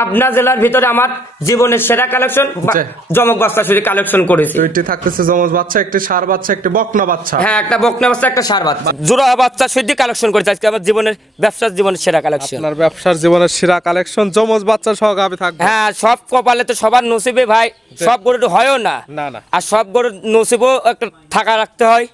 পাবনা জেলার ভিতরে আমার জীবনের সেরা কালেকশন জমক বাচ্চা শুধু কালেকশন করেছি। দুইটি থাকতেছে জমজ বাচ্চা, একটি ষাঁড় বাচ্চা, একটি বকনা বাচ্চা। হ্যাঁ, একটা বকনা বাচ্চা, একটা ষাঁড় বাচ্চা, জোড়া বাচ্চা শুধু কালেকশন করেছি আজকে আমার জীবনের ব্যবসার জীবনের সেরা কালেকশন। আপনার ব্যবসার জীবনের সেরা কালেকশন জমজ বাচ্চা সহ গাভী থাকবে। হ্যাঁ, সব কপালে তো সবার নসিবে ভাই, সব গরু হয়ও না, আর সব গরু নসিবও একটা থাকা রাখতে হয়।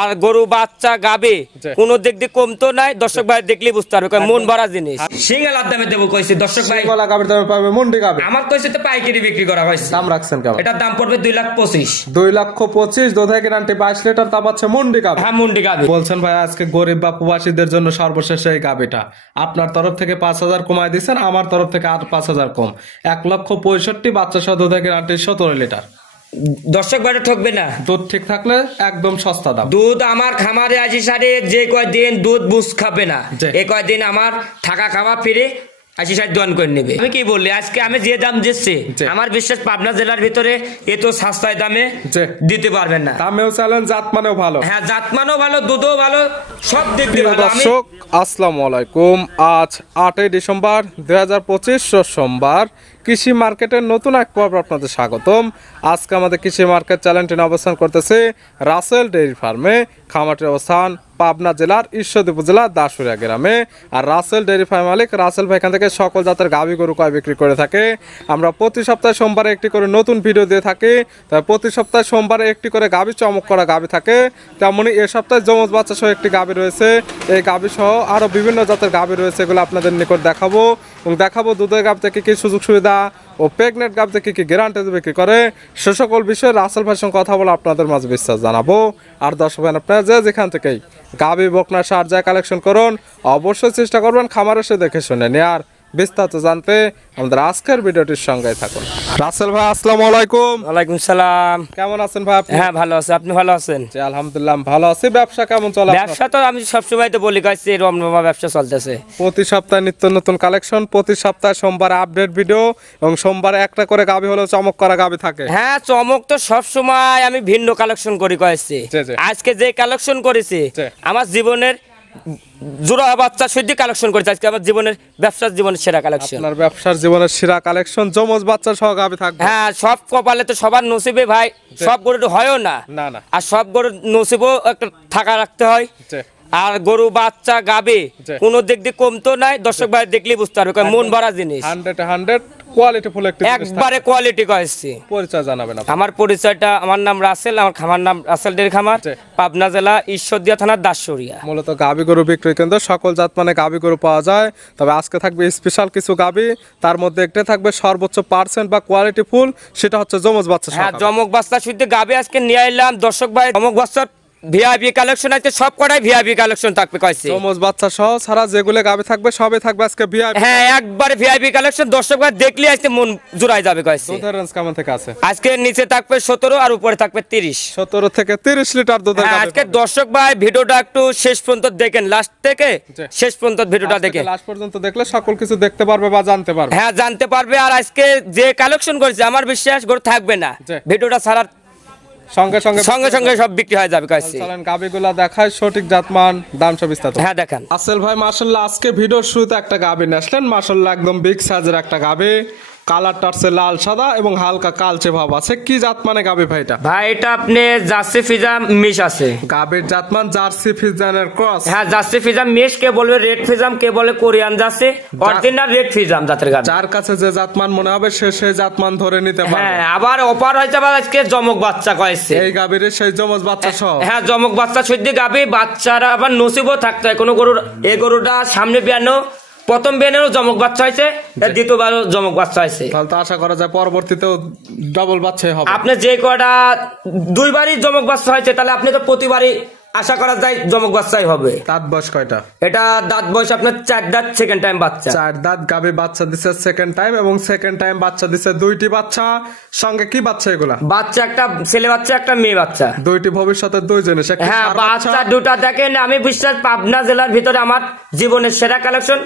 আর গরু বাচ্চা গাবে কোন দিক দিয়ে কমতো নাই, দর্শক ভাই দেখলেই বুঝতে পারবে মন ভরা জিনিস। সিঙ্গেলার দামে দেবো কইছি দর্শক ভাই, গাভীর দামে পাবে মুন্ডি গাভী। আমার কইছে তো পাইকারি বিক্রি করা হয়েছে। দাম রাখছেন কেমন? এটার দাম পড়বে 2,25,000। 2,25,000 দুধে গ্যারান্টি 22 লিটার, তা পাচ্ছে মুন্ডি গাভী। হ্যাঁ, মুন্ডি গাভী। বলছেন ভাই আজকে গরিব বা প্রবাসীদের জন্য সর্বশেষ এই গাভীটা আপনার তরফ থেকে 5,000 কমায় দিচ্ছেন, আমার তরফ থেকে আর 5,000 কম, 1,65,000 বাচ্চা সহ দুধে গ্যারান্টি 17 লিটার। দর্শক ভাই ঠকবে না, দুধ ঠিক থাকলে একদম সস্তা দাম। দুধ আমার খামারে আসি সারে যে কয়দিন দুধ বুঝ খাবে না, এই কয়দিন আমার থাকা খাওয়া ফিরে 80-60 দোয়ান করে নেবে। আমি কি বললি আজকে আমি যে দাম দিচ্ছি, আমার বিশ্বাস পাবনা জেলার ভিতরে এত সস্তায় দামে দিতে পারবেন না। দামেও চালেন, জাত মানেও ভালো। হ্যাঁ, জাত মানেও ভালো, দুধও ভালো, সব দিক দিয়ে ভালো। দর্শক আসসালামু আলাইকুম, আজ 8 ডিসেম্বর 2025 সোমবার। কৃষি মার্কেটের নতুন এক পর্ব আপনাদের স্বাগতম। আজকে আমাদের কৃষি মার্কেট চ্যানেলটি অবস্থান করতেছে রাসেল ডেইরি ফার্মে। খামারটির অবস্থান পাবনা জেলার ঈশ্বরদী উপজেলার দাসুরিয়া গ্রামে। আর রাসেল ডেইরি ফার্ম মালিক রাসেল ভাই এখান থেকে সকল জাতের গাভী গরু কয় বিক্রি করে থাকে। আমরা প্রতি সপ্তাহে সোমবারে একটি করে নতুন ভিডিও দিয়ে থাকি, তাই প্রতি সপ্তাহে সোমবারে একটি করে গাভী চমক করা গাভী থাকে। তেমনই এ সপ্তাহে জমজ বাচ্চা সহ একটি গাভী রয়েছে। এই গাভী সহ আরও বিভিন্ন জাতের গাভী রয়েছে, এগুলো আপনাদের নিকট দেখাবো এবং দেখাবো দুধের গাভী থেকে কী সুযোগ সুবিধা ও প্রেগনেন্ট গাভী থেকে কি গ্যারান্টি বিক্রি করে, সে সকল বিষয়ে রাসেল ভাইয়ের সঙ্গে কথা বলে আপনাদের মাঝে বিশ্বাস জানাবো। আর দর্শক আপনারা যেখান থেকেই গাভী বকনা ষাঁড় যা কালেকশন করুন, অবশ্যই চেষ্টা করবেন খামার এসে দেখে শুনে নেয়ার। বিস্তারিত জানতে আমাদের আজকের ভিডিওটির সঙ্গে থাকুন। রাসেল ভাই আসসালামু আলাইকুম। ওয়ালাইকুম সালাম। কেমন আছেন ভাই আপনি? হ্যাঁ, ভালো আছি, আপনি ভালো আছেন? জি আলহামদুলিল্লাহ ভালো আছি। ব্যবসা কেমন চলে? ব্যবসা তো আমি সবসময় তো বলি কাছে রমরমা ব্যবসা চলতেছে। প্রতি সপ্তাহে নিত্য নতুন কালেকশন, প্রতি সপ্তাহে সোমবার আপডেট ভিডিও এবং সোমবারে একটা করে গাভী হলো চমক করা গাভী থাকে। হ্যাঁ, চমক তো সবসময় আমি ভিন্ন কালেকশন করি কয়েছি। আজকে যে কালেকশন করেছি আমার জীবনের জোড়া বাচ্চা শুধু কালেকশন করেছি আজকে আমার জীবনের ব্যবসার জীবনের সেরা কালেকশন। আপনার ব্যবসার জীবনের সেরা কালেকশন জমজ বাচ্চা সহ গাভী থাকবে। হ্যাঁ, সব কপালে তো সবার নসিবে ভাই, সব গরু হয়ও না, আর সব গরু নসিবও একটা থাকা রাখতে হয়। আর গরু বাচ্চা গাবে কোন দিক দিয়ে কমতো নাই, দর্শক ভাই দেখলেই বুঝতে পারবে মন ভরা জিনিস। 100 কোয়ালিটি ফুল একবারে কোয়ালিটি কয়েছি। পরিচয় জানাবেন? আমার পরিচয়টা, আমার নাম রাসেল, আমার খামার নাম রাসেল ডেইরি খামার, পাবনা জেলা ঈশ্বরদী থানা দাসুরিয়া। মূলত গাভী গরু বিক্রি কেন্দ্র, সকল জাত মানে গাভী গরু পাওয়া যায়। তবে আজকে থাকবে স্পেশাল কিছু গাভী, তার মধ্যে একটা থাকবে সর্বোচ্চ পার্সেন্ট বা কোয়ালিটি ফুল, সেটা হচ্ছে জমজ বাচ্চা। হ্যাঁ, জমক বাচ্চা শুধু গাভী আজকে নিয়ে এলাম দর্শক ভাই। জমক বাচ্চার ভিআইপি কালেকশন আছে, সব কটাই ভিআইপি কালেকশন থাকবে কইছে। জমজ বাচ্চা সহ সারা যেগুলো গাভী থাকবে সবই থাকবে আজকে ভিআইপি। হ্যাঁ, একবারে ভিআইপি কালেকশন, দর্শক ভাই দেখলে আজকে মন জুড়াই যাবে কইছে। দুধের রেঞ্জ কেমন থেকে আছে? আজকে নিচে থাকবে 17 আর উপরে থাকবে 30। 17 থেকে 30 লিটার দুধের গাভী। আজকে দর্শক ভাই ভিডিওটা একটু শেষ পর্যন্ত দেখেন, লাস্ট থেকে শেষ পর্যন্ত ভিডিওটা দেখেন। লাস্ট পর্যন্ত দেখলে সকল কিছু দেখতে পারবে বা জানতে পারবে। হ্যাঁ, জানতে পারবে। আর আজকে যে কালেকশন করেছে আমার বিশ্বাস গরু থাকবে না, ভিডিওটা ছাড়ার সঙ্গে সঙ্গে সব বিক্রি হয়ে যাবে কইছে। চলেন গাভীগুলা দেখায়, সঠিক জাতমান দাম সব বিস্তারিত। হ্যাঁ, দেখান। আসল ভাই মাশাআল্লাহ আজকে ভিডিওর শুরুতে একটা গাভী নিয়ে আসলেন, মাশাআল্লাহ একদম বিগ সাইজের একটা গাভী। কালারটা হচ্ছে লাল সাদা এবং হালকা কালচে ভাব আছে। কি জাত মানে গাভী ভাই এটা? ভাই এটা আপনি জার্সি ফিজাম মিশ আছে। গাভীর জাতমান জার্সি ফিজানের ক্রস। হ্যাঁ, জার্সি ফিজাম মিশ, কে বলবে রেড ফিজাম, কে বলে কোরিয়ান জার্সি, অরিজিনাল রেড ফিজাম জাতের গাভী। যার কাছে যে জাতমান মনে হবে সে সেই জাতমান ধরে নিতে পারবে। হ্যাঁ, আবার অপার হইছে আবার আজকে জমক বাচ্চা কইছে। এই গাভীর সেই জমজ বাচ্চা সহ। হ্যাঁ, জমক বাচ্চা শুদ্ধি গাভী, বাচ্চারা আবার নসিবও থাকতে হয়। কোন গরুর এই গরুটা সামনে বিয়ানো প্রথম বেনেরও জমক বাচ্চা হয়েছে, দ্বিতীয়বারও জমক বাচ্চা হয়েছে। তাহলে তো আশা করা যায় পরবর্তীতেও ডাবল বাচ্চাই হবে। আপনি যে কয়টা দুইবারই জমক বাচ্চা হয়েছে, তাহলে আপনি তো প্রতিবারই আশা করা যায় জমক বাচ্চাই হবে। দাঁত বয়স কয়টা? এটা দাঁত বয়স আপনার 4 দাঁত, সেকেন্ড টাইম বাচ্চা। 4 দাঁত গাভী বাচ্চা দিছে সেকেন্ড টাইম, এবং সেকেন্ড টাইম বাচ্চা দিছে 2টি বাচ্চা। সঙ্গে কি বাচ্চা এগুলা? বাচ্চা একটা ছেলে বাচ্চা, একটা মেয়ে বাচ্চা। 2টি ভবিষ্যতের 2 জিনিস। হ্যাঁ, বাচ্চা দুটা দেখেন। আমি বিশ্বাস পাবনা জেলার ভিতরে আমার জীবনের সেরা কালেকশন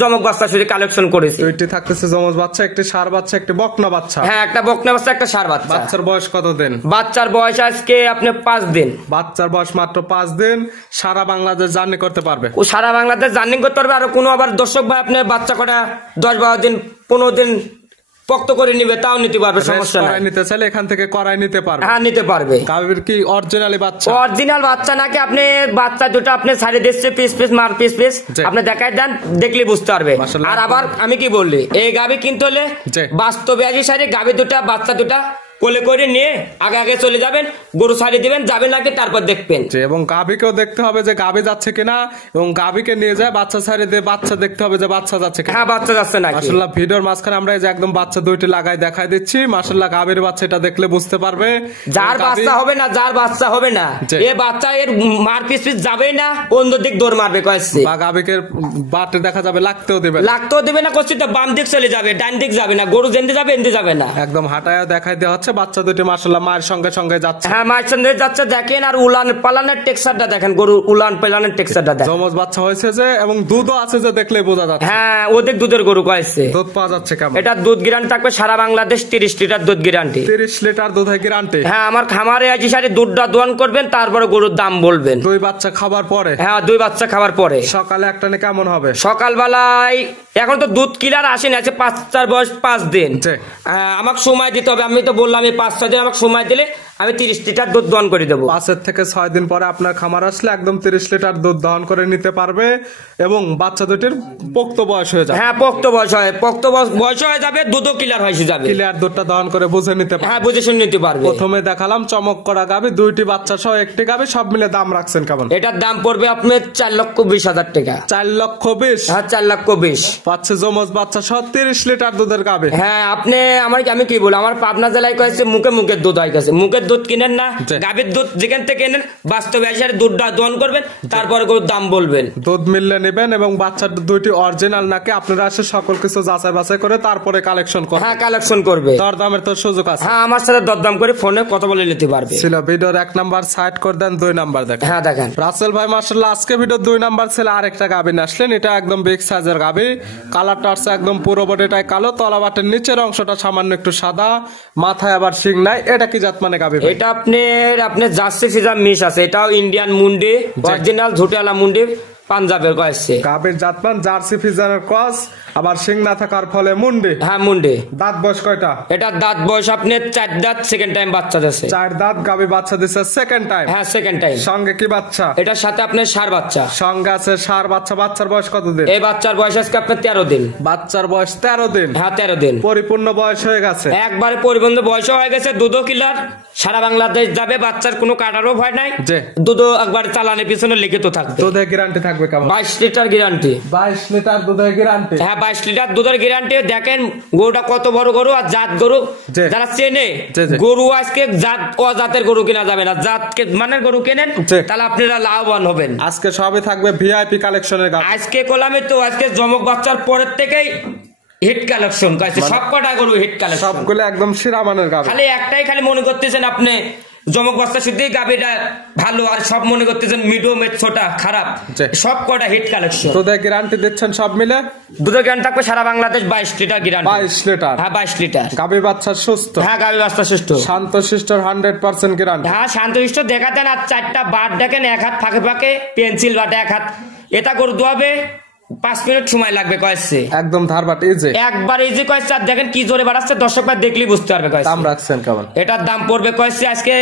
জমক বাচ্চা শুধু কালেকশন করেছি। 2টি থাকতেছে জমজ বাচ্চা, একটি ষাঁড় বাচ্চা, একটি বকনা বাচ্চা। হ্যাঁ, একটা বকনা বাচ্চা, একটা ষাঁড় বাচ্চা। বাচ্চার বয়স কত দিন? বাচ্চার বয়স আজকে আপনি 5 দিন। বাচ্চার বয়স মাত্র মাত্র 5 দিন সারা বাংলাদেশ জার্নি করতে পারবে। ও সারা বাংলাদেশ জার্নি করতে পারবে। আর কোনো আবার দর্শক ভাই আপনার বাচ্চা কটা 10-12 দিন 15 দিন পক্ত করে নিবে তাও নিতে পারবে, সমস্যা নাই। নিতে চাইলে এখান থেকে করাই নিতে পারবে। হ্যাঁ নিতে পারবে। গাভীর কি অরিজিনালি বাচ্চা? অরিজিনাল বাচ্চা নাকি আপনি বাচ্চা দুটো আপনি ছাড়ে দিচ্ছে পিস পিস মার পিস পিস আপনি দেখাই দেন, দেখলে বুঝতে পারবে। আর আবার আমি কি বললি, এই গাভী কিনতে হলে বাস্তবে আসি সারি গাভী দুটা বাচ্চা দুটা কোলে করে নিয়ে আগে আগে চলে যাবেন, গরু ছাড়িয়ে দিবেন, যাবেন নাকি তারপর দেখবেন। এবং গাভীকেও দেখতে হবে যে গাভী যাচ্ছে কিনা, এবং গাভীকে নিয়ে যায় বাচ্চা ছাড়িয়ে দিয়ে বাচ্চা দেখতে হবে যে বাচ্চা যাচ্ছে কিনা। হ্যাঁ বাচ্চা যাচ্ছে না। মাশাআল্লাহ ভিডিওর মাঝখানে আমরা এই যে একদম বাচ্চা দুইটি লাগাই দেখাই দিচ্ছি। মাশাআল্লাহ গাভীর বাচ্চা এটা দেখলে বুঝতে পারবে। যার বাচ্চা হবে না, যার বাচ্চা হবে না, এ বাচ্চা এর মার পিস পিস যাবেই না, অন্য দিক দৌড় মারবে কয়েছে। বা গাভীকে বাটে দেখা যাবে লাগতেও দিবে না, করছি তো বাম দিক চলে যাবে, ডান দিক যাবে না, গরু যেতে যাবে এনতে যাবে না, একদম হাঁটায় দেখাই দেওয়া হচ্ছে। বাচ্চা দুটি মাশাআল্লাহ মায়ের সঙ্গে সঙ্গে যাচ্ছে। হ্যাঁ মায়ের সঙ্গে যাচ্ছে দেখেন। আর উলান পালানের টেক্সচারটা দেখেন, গরু উলান পালানের টেক্সচারটা দেখেন। জমজ বাচ্চা হয়েছে যে, এবং দুধও আছে যে দেখলে বোঝা যাচ্ছে। হ্যাঁ ওদের দুধের গরু কয়েছে। দুধ পাওয়া যাচ্ছে কেমন? এটা দুধ গ্যারান্টি থাকবে সারা বাংলাদেশ 30 লিটার দুধ গ্যারান্টি। 30 লিটার দুধের গ্যারান্টি। হ্যাঁ আমার খামারে আজি সারি দুধটা দোয়ান করবেন, তারপরে গরুর দাম বলবেন। 2 বাচ্চা খাবার পরে? হ্যাঁ 2 বাচ্চা খাবার পরে। সকালে একটা নে কেমন হবে? সকালবেলায় এখন তো দুধ কিলার আসেনি, আছে বাচ্চার বয়স 5 দিন। আমাকে সময় দিতে হবে, আমি তো বললাম এই 5-6 দিন আমাকে সময় দিলে আমি 30 লিটার দুধ দহন করে দেবো। 5 থেকে 6 দিন পরে আপনার খামার আসলে একদম 30 লিটার দুধ দহন করে নিতে পারবে, এবং বাচ্চা দুটির পোক্ত বয়স হয়ে যাবে। হ্যাঁ পোক্ত বয়স হয়ে যাবে, দুধও ক্লিয়ার হয়ে যাবে। ক্লিয়ার দুধটা দহন করে বুঝে নিতে পারবে। হ্যাঁ বুঝে শুনে নিতে পারবে। প্রথমে দেখালাম চমক করা গাভী, 2টি বাচ্চা সহ একটি গাভী, সব মিলে দাম রাখছেন কেমন? এটার দাম পড়বে আপনার 4,20,000 টাকা। 4,20,000? হ্যাঁ 4,20,000 পাচ্ছে জমজ বাচ্চা সহ 30 লিটার দুধের গাভী। হ্যাঁ আপনি আমি কি বলি, আমার পাবনা জেলায় কয়েছে মুখে দুধ হয়ে গেছে। মুখের দুধ কিনেন না, গাভীর দুধ যেখান থেকে কেনেন বাস্তবে এসে দুধটা দহন করবেন, তারপরে গরুর দাম বলবেন। দুধ মিললে নেবেন, এবং বাচ্চার দুইটি অরিজিনাল নাকি আপনারা এসে সকল কিছু যাচাই বাছাই করে তারপরে কালেকশন করবেন। হ্যাঁ কালেকশন করবে। দরদামের তো সুযোগ আছে। হ্যাঁ আমার সাথে দরদাম করে ফোনে কথা বলে নিতে পারবে। ছিল ভিডিওর 1 নাম্বার সাইড করে দেন, 2 নাম্বার দেখেন। হ্যাঁ দেখেন রাসেল ভাই মাশাআল্লাহ আজকে ভিডিও 2 নাম্বার ছিল আরেকটা গাভী আসলেন। এটা একদম বিগ সাইজের গাভী, কালারটা আছে একদম পুরো বডিটাই কালো, তলাবাটের নিচের অংশটা সামান্য একটু সাদা, মাথায় আবার শিং নাই। এটা কি জাত মানে গাভী? এটা আপনার জার্সি ফিজাম মিস আছে, এটাও ইন্ডিয়ান মুন্ডি, অরিজিনাল ঝুটিয়ালা মুন্ডি, পাঞ্জাবের কয়েছে। গাভীর জাতমান জার্সি ফিজানের ক্রস, আবার শিং না থাকার ফলে মুন্ডি। হ্যাঁ মুন্ডি। দাঁত বয়স কয়টা? এটা দাঁত বয়স আপনার 4 দাঁত, সেকেন্ড টাইম বাচ্চা দিচ্ছে। 4 দাঁত গাভী বাচ্চা দিচ্ছে সেকেন্ড টাইম। হ্যাঁ সেকেন্ড টাইম। সঙ্গে কি বাচ্চা? এটার সাথে আপনার ষাঁড় বাচ্চা সঙ্গে আছে। ষাঁড় বাচ্চা। বাচ্চার বয়স কত দিন? এই বাচ্চার বয়স আজকে আপনার 13 দিন। বাচ্চার বয়স 13 দিন? হ্যাঁ 13 দিন। পরিপূর্ণ বয়স হয়ে গেছে, একবারে পরিপূর্ণ বয়স হয়ে গেছে। দুধও কিলার, সারা বাংলাদেশ যাবে, বাচ্চার কোনো কাটারও ভয় নাই। দুধও একবার চালানের পিছনে লিখিত থাকবে। দুধের গ্যারান্টি থাকবে কেমন? 22 লিটার গ্যারান্টি। 22 লিটার দুধের গ্যারান্টি? হ্যাঁ 22 লিটার দুধের গ্যারান্টি। দেখেন গরুটা কত বড় গরু, আর জাত গরু যারা চেনে গরু, আজকে জাত অজাতের গরু কেনা যাবে না, জাত মানের গরু কেনেন তাহলে আপনারা লাভবান হবেন। আজকে সবই থাকবে ভিআইপি কালেকশনের গাভী। আজকে কলামে তো আজকে জমক বাচ্চার পরের থেকেই হিট কালেকশন কাছে, সব কটা গরু হিট কালেকশন, সবগুলো একদম সেরা মানের গাভী। খালি একটাই খালি মনে করতেছেন আপনি জমক বাচ্চা শুধু গাভীটা ভালো, আর সব মনে করতেছেন মিডিয়ামের ছোটা খারাপ, সব কটা হিট কালেকশন। দুধের গ্যারান্টি দিচ্ছেন সব মিলে? দুধের গ্যারান্টি থাকবে সারা বাংলাদেশ 22 লিটার গ্যারান্টি। 22 লিটার? হ্যাঁ 22 লিটার। গাভী বাচ্চা সুস্থ? হ্যাঁ গাভী বাচ্চা সুস্থ, শান্তশিষ্ট 100% গ্যারান্টি। হ্যাঁ শান্তশিষ্ট দেখাতেন। আর 4টা বাট দেখেন, 1 হাত ফাঁকে ফাঁকে পেন্সিল বাটে 1 হাত, এটা করে দোয়াবে 5 মিনিট সময় লাগবে কয়েছে, একদম ধারবাট ইজি, একবার ইজি কয়েছে। আর দেখেন কি জোরে বাড়াচ্ছে, দর্শক ভাই দেখলেই বুঝতে পারবে কয়েছে। দাম রাখছেন কেমন? এটার দাম পড়বে কয়েছে আজকে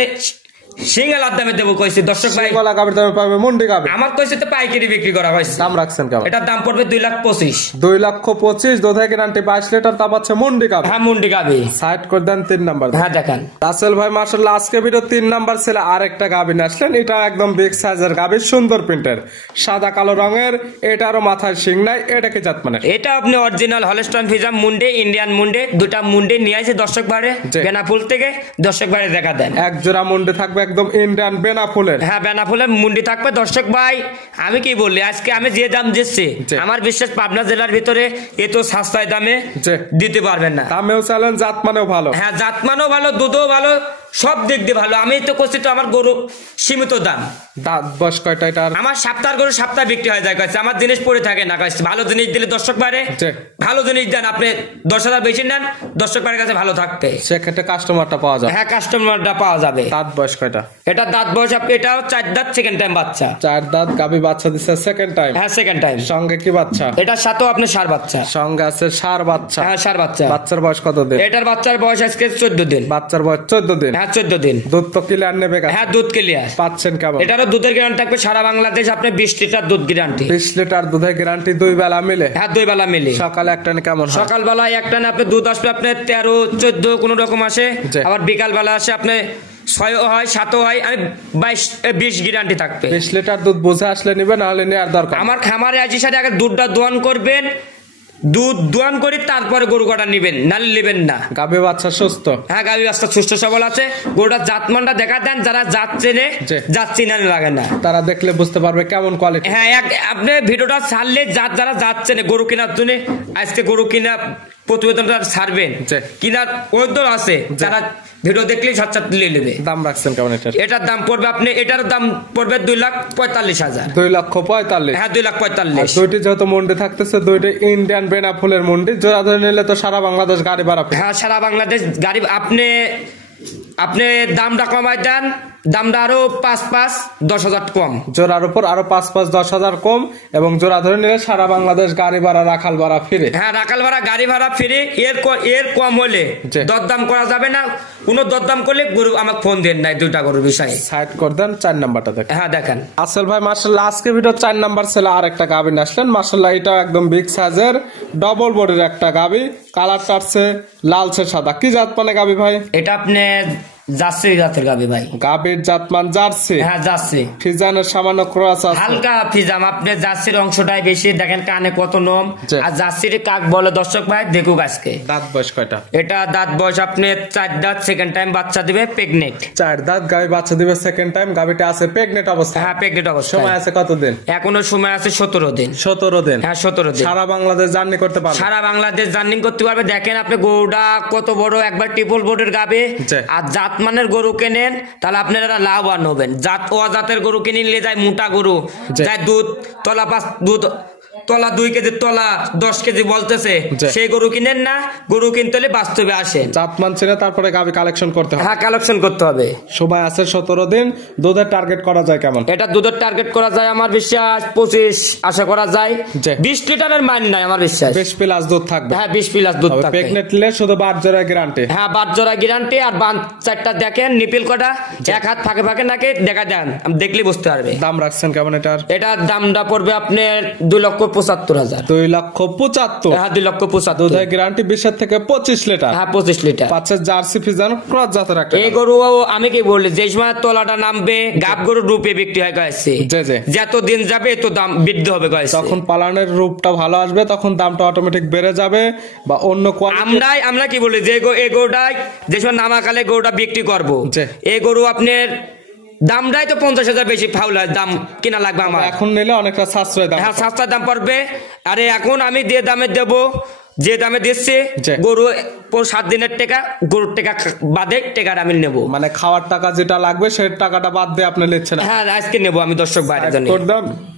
সিঙ্গেলার দামে দেবো কইছি দর্শক ভাই। সিঙ্গেলা গাভীর দামে পাবে মুন্ডি গাভী? আমার কইছে তো পাইকারি বিক্রি করা হয়েছে। দাম রাখছেন কেমন? এটার দাম পড়বে 2,25,000। 2,25,000 দুধের গ্যারান্টি 22 লিটার, তা পাচ্ছে মুন্ডি গাভী। হ্যাঁ মুন্ডি গাভী। সাইড করে দেন 3 নাম্বার। হ্যাঁ দেখেন রাসেল ভাই মাশাআল্লাহ আজকে ভিডিও 3 নাম্বার ছিল আরেকটা গাভী আসলেন। এটা একদম বিগ সাইজের গাভী, সুন্দর প্রিন্টের, সাদা কালো রঙের, এটারও মাথায় শিং নাই। এটা কি জাত মানে? এটা আপনি অরিজিনাল হলস্টাইন ফ্রিজিয়ান মুন্ডি, ইন্ডিয়ান মুন্ডি, দুটা মুন্ডি নিয়ে আসে দর্শক ভাইরে বেনাফুল থেকে, দর্শক ভাইরে দেখা দেন। এক জোড়া মুন্ডি থাকবে একদম ইন্ডিয়ান বেনাফুলের। হ্যাঁ বেনাফুলের মুন্ডি থাকবে দর্শক ভাই। আমি কি বলি, আজকে আমি যে দাম দিচ্ছি আমার বিশ্বাস পাবনা জেলার ভিতরে এত সস্তায় দামে দিতে পারবেন না। দামেও চালেন, জাত মানেও ভালো। হ্যাঁ জাত মানেও ভালো, দুধও ভালো, সব দিক দিয়ে ভালো। আমি তো করছি তো আমার গরু সীমিত দাম। দাঁত বয়স কয়টা এটার? আমার সপ্তাহ গরু সপ্তাহ বিক্রি হয়ে যায় কাছে, আমার জিনিস পড়ে থাকে না কাছে। ভালো জিনিস দিলে দর্শক পারে, ভালো জিনিস দেন আপনি 10,000 বেশি নেন, দর্শক পারের কাছে ভালো থাকবে, সেক্ষেত্রে কাস্টমারটা পাওয়া যাবে। হ্যাঁ কাস্টমারটা পাওয়া যাবে। দাঁত বয়স কয়টা? এটা দাঁত বয়স এটাও 4 দাঁত, সেকেন্ড টাইম বাচ্চা। 4 দাঁত গাবি বাচ্চা দিচ্ছে সেকেন্ড টাইম। হ্যাঁ সেকেন্ড টাইম। সঙ্গে কি বাচ্চা? এটার সাথেও আপনি ষাঁড় বাচ্চা। সঙ্গে আছে ষাঁড় বাচ্চা। হ্যাঁ ষাঁড় বাচ্চা। বাচ্চার বয়স কত দিন? এটার বাচ্চার বয়স আজকে 14 দিন। বাচ্চার বয়স 14 দিন। হ্যাঁ 14 দিন। দুধ তো ক্লিয়ার নেবে? হ্যাঁ দুধ ক্লিয়ার পাচ্ছেন কেমন? এটারও দুধের গ্যারান্টি থাকবে সারা বাংলাদেশ আপনি 20 লিটার দুধ গ্যারান্টি। 20 লিটার দুধের গ্যারান্টি 2 বেলা মিলে? হ্যাঁ 2 বেলা মিলে। সকালে একটা কেমন হয়? সকাল বেলায় একটা আপনি দুধ আসবে আপনি 13 14 কোন রকম আসে, আবার বিকাল বেলা আসে আপনি 6 হয় 7 হয়, আমি 20 গ্যারান্টি থাকবে। 20 লিটার দুধ বুঝে আসলে নিবে, না হলে নেওয়ার দরকার। আমার খামারে আজি সাথে আগে দুধটা দোয়ান করবেন, দুধ দোয়ান করে তারপরে গরু কটা নিবেন, নালে নেবেন না। গাভী বাচ্চা সুস্থ? হ্যাঁ গাভী বাচ্চা সুস্থ সবল আছে। গরুটা জাতমানটা দেখা দেন, যারা জাত চেনে জাত চিনানো লাগে না, তারা দেখলে বুঝতে পারবে কেমন কোয়ালিটি। হ্যাঁ আপনি ভিডিওটা ছাড়লে যারা জাত চেনে গরু কেনার জন্য আজকে গরু কিনা প্রতিবেদনটা ছাড়বেন, কিনার ওদের আছে যারা ভিডিও দেখলেই সাথে নিয়ে নেবে। দাম রাখছেন কেমন এটার? এটার দাম পড়বে আপনি, এটার দাম পড়বে 2,45,000। 2,45,000? হ্যাঁ 2,45,000। দুইটি যেহেতু মন্ডি থাকতেছে, দুইটি ইন্ডিয়ান বেনাফুলের মন্ডি, জোড়া ধরে নিলে তো সারা বাংলাদেশ গাড়ি ভাড়া। হ্যাঁ সারা বাংলাদেশ গাড়ি। আপনি দামটা কমাই দেন, দামটা আরো 5,5,10,000 কম। জোড়ার উপর আরো 5,5,10,000 কম, এবং জোড়া ধরে নিলে সারা বাংলাদেশ গাড়ি ভাড়া, রাখাল ভাড়া ফিরে। হ্যাঁ রাখাল ভাড়া গাড়ি ভাড়া ফিরে। এর কম হলে দরদাম করা যাবে না। কোনো দরদাম করলে গরু আমাকে ফোন দেন নাই, দুইটা গরুর বিষয়ে সাইড করে দেন। 4 নাম্বারটা দেখেন। হ্যাঁ দেখেন। আসল ভাই মাশাআল্লাহ আজকে ভিডিও 4 নাম্বার ছিল আর একটা গাবি আসলেন। মাশাআল্লাহ এটা একদম বিগ সাইজের ডবল বডির একটা গাবি, কালারটা আছে লালচে সাদা। কি জাত মানে গাবি ভাই? এটা আপনি জার্সি জাতের গাবি ভাই। গাবির জাতমান জার্সি? হ্যাঁ জার্সি। ফিজানের সামান্য ক্রস আছে, হালকা ফিজাম। আপনি জার্সির অংশটাই বেশি, দেখেন কানে কত নম। আর জার্সির কাক বলে দর্শক ভাই দেখুক আজকে। দাঁত বয়স কয়টা? এটা দাঁত বয়স আপনি 4 দাঁত, সেকেন্ড টাইম বাচ্চা দিবে, প্রেগনেন্ট। 4 দাঁত গাবি বাচ্চা দিবে সেকেন্ড টাইম। গাবিটা আছে প্রেগনেন্ট অবস্থা? হ্যাঁ প্রেগনেন্ট অবস্থা। সময় আছে কতদিন? এখনো সময় আছে 17 দিন। 17 দিন? হ্যাঁ 17 দিন। সারা বাংলাদেশ জার্নি করতে পারবে? সারা বাংলাদেশ জার্নি করতে পারবে। দেখেন আপনি গরুটা কত বড়, একবার ট্রিপল বোর্ডের গাবে। আর জাত মানের গরু কেনেন তাহলে আপনারা লাভবান হবেন। জাত ও জাতের গরু কিনে নিলে যায় মোটা গরু, যায় দুধ তলা 2 কেজি, তলা 10 কেজি বলতেছে, সেই গরু কিনেন না। গরু কিনতে হলে বাস্তবে আসে, জাতমান ছিল, তারপরে গাবি কালেকশন করতে হবে। হ্যাঁ কালেকশন করতে হবে। সময় আছে 17 দিন। দুধের টার্গেট করা যায় কেমন? এটা দুধের টার্গেট করা যায় আমার বিশ্বাস 25 আশা করা যায়। 20 লিটারের মান নাই আমার বিশ্বাস। 20 প্লাস দুধ থাকবে? হ্যাঁ 20 প্লাস দুধ থাকবে। প্রেগনেন্ট নিলে শুধু বাট জোড়া গ্যারান্টি? হ্যাঁ বাট জোড়া গ্যারান্টি। আর বান 4টা দেখেন, নিপিল কটা, এক হাত ফাঁকে ফাঁকে নাকি দেখা দেন, দেখলে বুঝতে পারবে। দাম রাখছেন কেমন এটার? এটার দামটা পড়বে আপনার 2,75,000। 2,75,000? হ্যাঁ 2,75,000। দুধের গ্যারান্টি 20 থেকে 25 লিটার? হ্যাঁ 25 লিটার। পাচ্ছে জার্সি ফিজান ক্রস জাতের একটা। এই গরু আমি কি বলি, যে সময় তলাটা নামবে গাব গরু রূপে বিক্রি হয় গাইছে, যত দিন যাবে তো দাম বৃদ্ধি হবে গাইছে। তখন পালানের রূপটা ভালো আসবে, তখন দামটা অটোমেটিক বেড়ে যাবে। বা অন্য আমরা কি বলি, যে এই গরুটাই যে সময় নামাকালে গরুটা বিক্রি করবো, এই গরু আপনার দামটাই তো 50,000 বেশি ফাউল হয়, দাম কিনা লাগবে আমার। এখন নিলে অনেকটা সাশ্রয় দাম। হ্যাঁ সাশ্রয় দাম পড়বে। আরে এখন আমি যে দামে দেবো, যে দামে দিচ্ছে গরু 7 দিনের টাকা, গরুর টাকা বাদে টাকাটা আমি নেবো। মানে খাওয়ার টাকা যেটা লাগবে সেই টাকাটা বাদ দিয়ে আপনি নিচ্ছেন? হ্যাঁ আজকে নেবো আমি দর্শক বাইরে জন্য।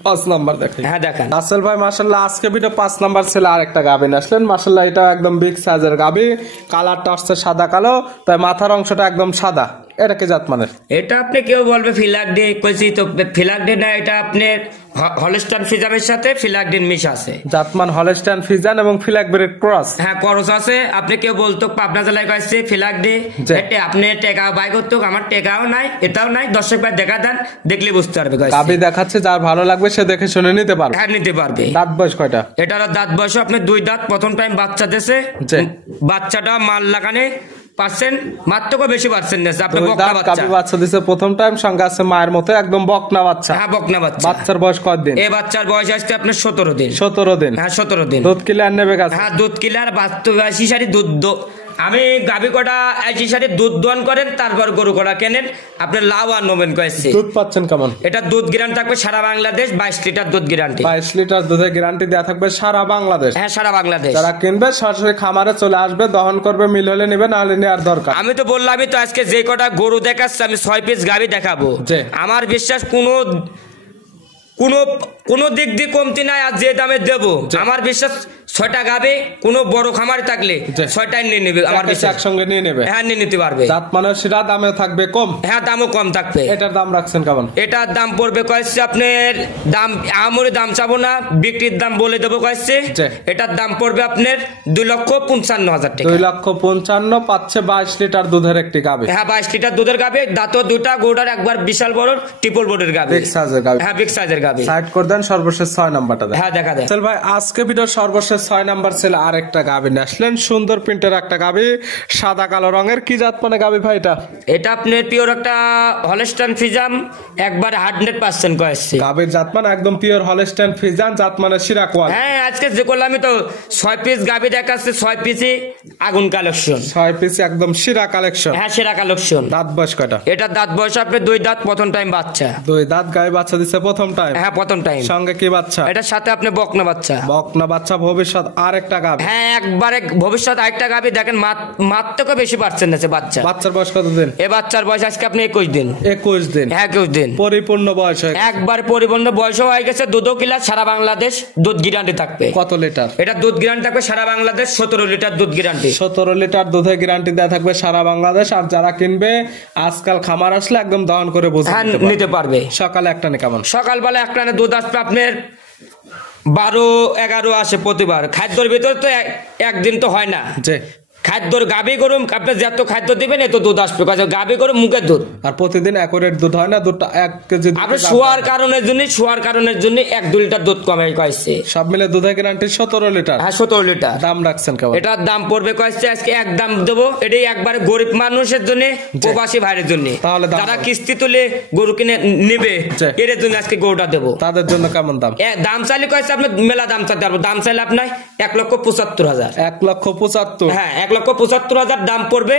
5 নাম্বার দেখেন। হ্যাঁ দেখেন। আসল ভাই মাশাআল্লাহ আজকে ভিডিও 5 নাম্বার ছিল আর একটা গাবি আসলেন। মাশাআল্লাহ এটা একদম বিগ সাইজের গাবি, কালারটা আসছে সাদা কালো, তাই মাথার অংশটা একদম সাদা। এটা কি জাত মানের? এটা আপনি কেউ বলবে ফিলাকডে কইছি তো, ফিলাকডে না, এটা আপনার হলস্টাইন ফিজানের সাথে ফিলাকডিন মিশ আছে। জাতমান হলস্টাইন ফিজান এবং ফিলাকবেরির ক্রস? হ্যাঁ ক্রস আছে। আপনি কেউ বলতো পাবনা জেলায় কইছে ফিলাকডে, এটা আপনি টাকা বাই করতে, আমার টাকাও নাই এটাও নাই। দর্শক ভাই দেখা দেন, দেখলে বুঝতে পারবে। গাবি দেখাচ্ছে, যার ভালো লাগবে সে দেখে শুনে নিতে পারবে। হ্যাঁ নিতে পারবে। দাঁত বয়স কয়টা? এটার দাঁত বয়স আপনি 2 দাঁত। প্রথম টাইম বাচ্চা দেশে, বাচ্চাটা মাল লাগানে পার্সেন্ট মাত্র বেশি পার্সেন্ট নেছে। আপনি বকনা বাচ্চা বাচ্চা দিছে প্রথম টাইম, সঙ্গে আছে মায়ের মতো একদম বকনা বাচ্চা। হ্যাঁ বকনা বাচ্চা। বাচ্চার বয়স কতদিন? এই বাচ্চার বয়স আসছে আপনার 17 দিন। 17 দিন? হ্যাঁ 17 দিন। দুধ ক্লিয়ার নেবে গাছ? হ্যাঁ দুধ ক্লিয়ার। বাস্তবে 80 সারি দুধ আমি গাভী কটা একই সাথে দুধ দোয়ান করেন, তারপর গরু কটা কেনেন, আপনার লাভ আর নেবেন কয়েছে। দুধ পাচ্ছেন কেমন? এটা দুধ গ্যারান্টি থাকবে সারা বাংলাদেশ, 22 লিটার দুধ গ্যারান্টি। 22 লিটার দুধের গ্যারান্টি দেওয়া থাকবে সারা বাংলাদেশ। হ্যাঁ, সারা বাংলাদেশ। যারা কিনবে সরাসরি খামারে চলে আসবে, দহন করবে, মিল হলে নেবে, না হলে নেওয়ার দরকার। আমি তো বললামই তো, আজকে যে কটা গরু দেখাচ্ছি আমি 6 পিস গাভী দেখাবো। আমার বিশ্বাস কোনো দিক দিয়ে কমতি নাই। আর যে দামে দেবো, আমার বিশ্বাস 6টা গাভী কোনো বড় খামার থাকলে 6টাই নিয়ে নেবে, আমার বিশ্বাস একসঙ্গে নিয়ে নেবে। হ্যাঁ, নিয়ে নিতে পারবে। জাত মানে সেটা দামে থাকবে কম। হ্যাঁ, দামও কম থাকবে। এটার দাম রাখছেন কেমন? এটার দাম পড়বে কয়েছে আপনার, দাম আমরে দাম চাবো না, বিক্রির দাম বলে দেবো কয়েছে। এটার দাম পড়বে আপনার 2,55,000 টাকা। 2,55,000 পাচ্ছে 22 লিটার দুধের একটি গাভী। হ্যাঁ, 22 লিটার দুধের গাভী, দাঁতও দুটা, গোটার একবার বিশাল বড় ট্রিপল বোর্ডের গাভী, বিগ সাইজের গাভী। হ্যাঁ, বিগ সাইজের গাভী। সাইড করে দেন, সর্বশেষ 6 নাম্বারটা দেন। হ্যাঁ, দেখা দেন। চল ভাই, আজকে ভিডিওর সর্বশেষ 6 নাম্বার ছেলে আরেকটা গাভী নিয়ে আসলেন, সুন্দর প্রিন্টের একটা গাভী, সাদা কালো রঙের। কি জাত মানে গাভী ভাই এটা? এটা আপনার পিওর একটা হলস্টাইন ফ্রিজিয়ান, একবার 100% কয়েছে। গাভীর জাত মানে একদম পিওর হলস্টাইন ফ্রিজিয়ান, জাত মানে শিরা কোয়াল। হ্যাঁ, আজকে যে করলাম তো 6 পিস গাভী দেখাচ্ছে, 6 পিসই আগুন কালেকশন, 6 পিস একদম শিরা কালেকশন। হ্যাঁ, সেরা কালেকশন। দাঁত বয়স কয়টা? এটা দাঁত বয়স আপনার 2 দাঁত, প্রথম টাইম বাচ্চা। 2 দাঁত গায়ে বাচ্চা দিচ্ছে প্রথম টাইম? হ্যাঁ, প্রথম টাইম। সঙ্গে কি বাচ্চা? এটার সাথে আপনি বকনা বাচ্চা। বকনা বাচ্চা, ভবিষ্যৎ আরেকটা গাভী। হ্যাঁ, একবারে ভবিষ্যৎ আরেকটা গাভী। দেখেন মাত থেকে বেশি পাচ্ছেন না বাচ্চা। বাচ্চার বয়স কত দিন? এই বাচ্চার বয়স আজকে আপনি 21 দিন। 21 দিন? হ্যাঁ, 21 দিন পরিপূর্ণ বয়স হয়ে গেছে। একবার পরিপূর্ণ বয়সও হয়ে গেছে। দুধও কিলা সারা বাংলাদেশ দুধ গ্যারান্টি থাকবে। কত লিটার? এটা দুধ গ্যারান্টি থাকবে সারা বাংলাদেশ 17 লিটার দুধ গ্যারান্টি। 17 লিটার দুধের গ্যারান্টি দেওয়া থাকবে সারা বাংলাদেশ। আর যারা কিনবে আজকাল খামার আসলে একদম দহন করে বুঝে নিতে পারবে। সকালে একটা নে কেমন? সকালবেলা একটা দুধ আসবে আপনার 12-11 আসে প্রতিবার। খাদ্যর ভিতরে তো একদিন তো হয় না। খাদ্যর গাভী গরু আপনি যত খাদ্য দিবেন এত দুধ আসবে। গাভী গরু মুখের দুধ। আর প্রতিদিন অ্যাকুরেট দুধ হয় না? দুধটা 1 কেজি আপনি শোয়ার কারণের জন্য 1-2 লিটার দুধ কমে কয়েছে। সব মিলে দুধের গ্যারান্টি 17 লিটার। হ্যাঁ, 17 লিটার। দাম রাখছেন কেমন? এটার দাম পড়বে কয়েছে আজকে এক দাম দেবো। এটাই একবারে গরিব মানুষের জন্য, প্রবাসী ভাইয়ের জন্য, যারা কিস্তি তুলে গরু কিনে নেবে এর জন্য আজকে গরুটা দেবো। তাদের জন্য কেমন দাম? দাম চাইলে কয়েছে আপনি মেলা দাম চাইতে পারবো। দাম চাইলে আপনার 1,75,000। 1,75,000? হ্যাঁ, 1,75,000 দাম পড়বে।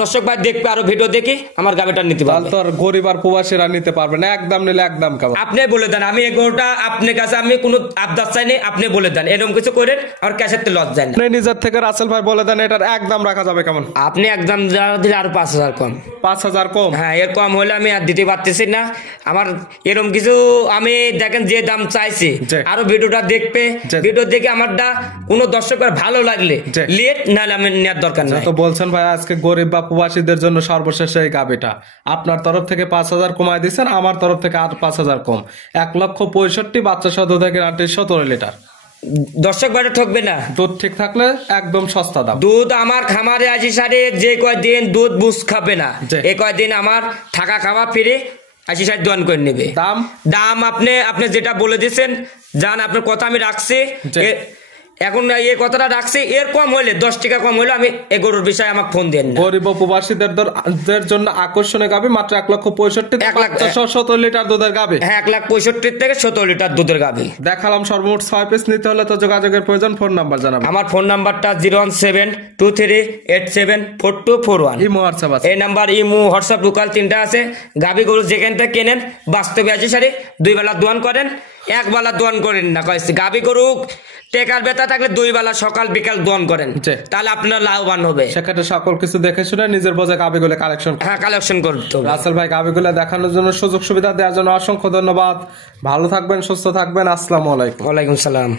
দর্শক ভাই দেখবে, আরো ভিডিও দেখি আমার গাভীটা নিতে পারবে। তো আর গরিব আর প্রবাসীরা নিতে পারবে না। একদম নিলে একদম কেমন? আপনি বলে দেন। আমি এই গরুটা আপনার কাছে আমি কোনো আবদার চাইনি, আপনি বলে দেন। এরকম কিছু করেন আর ক্যাশের তো লস যায় না। আপনি নিজের থেকে রাসেল ভাই বলে দেন, এটার একদম রাখা যাবে কেমন? আপনি একদম দিলে আরো 5,000 কম। 5,000 কম? হ্যাঁ, এর কম হলে আমি আর দিতে পারতেছি না। আমার এরকম কিছু আমি দেখেন যে দাম চাইছি, আরো ভিডিওটা দেখবে। ভিডিও দেখে আমারটা কোনো দর্শকের ভালো লাগলে লেট নাহলে আমি নেওয়ার দরকার নেই। তো বলছেন ভাই আজকে গরিব বা প্রবাসীদের জন্য সর্বশেষ এই গাভীটা আপনার তরফ থেকে 5,000 কমায় দিচ্ছেন, আমার তরফ থেকে আর 5,000 কম। 1,65,000 বাচ্চা সহ দুধের গ্যারান্টি 17 লিটার। দর্শক বাড়ি ঠকবে না। দুধ ঠিক থাকলে একদম সস্তা দাম। দুধ আমার খামারে আসি সারে যে কয়দিন দুধ বুঝ খাবে না, এই কয়দিন আমার থাকা খাওয়া ফিরে 80-60 দোয়ান করে নেবে। দাম আপনি যেটা বলে দিচ্ছেন জান, আপনার কথা আমি রাখছি। এখন এই কথাটা রাখছি, এর কম হইলে 10 টাকা কম হইলে আমি এই গরুর বিষয়ে আমাকে ফোন দেন না। গরিব প্রবাসীদের জন্য আকর্ষণীয় গাভী মাত্র 1,65,000 লিটার দুধের গাভী। হ্যাঁ, 1,65,000 থেকে 17 লিটার দুধের গাভী দেখালাম। সর্বমোট 6 পিস নিতে হলে তো যোগাযোগের প্রয়োজন। ফোন নাম্বার জানাবো। আমার ফোন নাম্বারটা 01723874241। ইমো হোয়াটসঅ্যাপ আছে। এই নাম্বার ইমো হোয়াটসঅ্যাপ লোকাল 3টা আছে। গাভী গরু যেখান থেকে কেনেন বাস্তবে আসি সারি 2 বেলা দোয়ান করেন, 1 বেলা দোয়ান করেন না। কয়েছে গাভী গরু টেকার বেতা থাকলে 2 বেলা সকাল বিকাল দোয়ান করেন, তাহলে আপনার লাভবান হবে। সেক্ষেত্রে সকল কিছু দেখে শুনে নিজের বোঝে গাভীগুলো কালেকশন। হ্যাঁ, কালেকশন করতে হবে। রাসেল ভাই গাভীগুলো দেখানোর জন্য, সুযোগ সুবিধা দেওয়ার জন্য অসংখ্য ধন্যবাদ। ভালো থাকবেন, সুস্থ থাকবেন। আসসালামু আলাইকুম। ওয়ালাইকুম সালাম।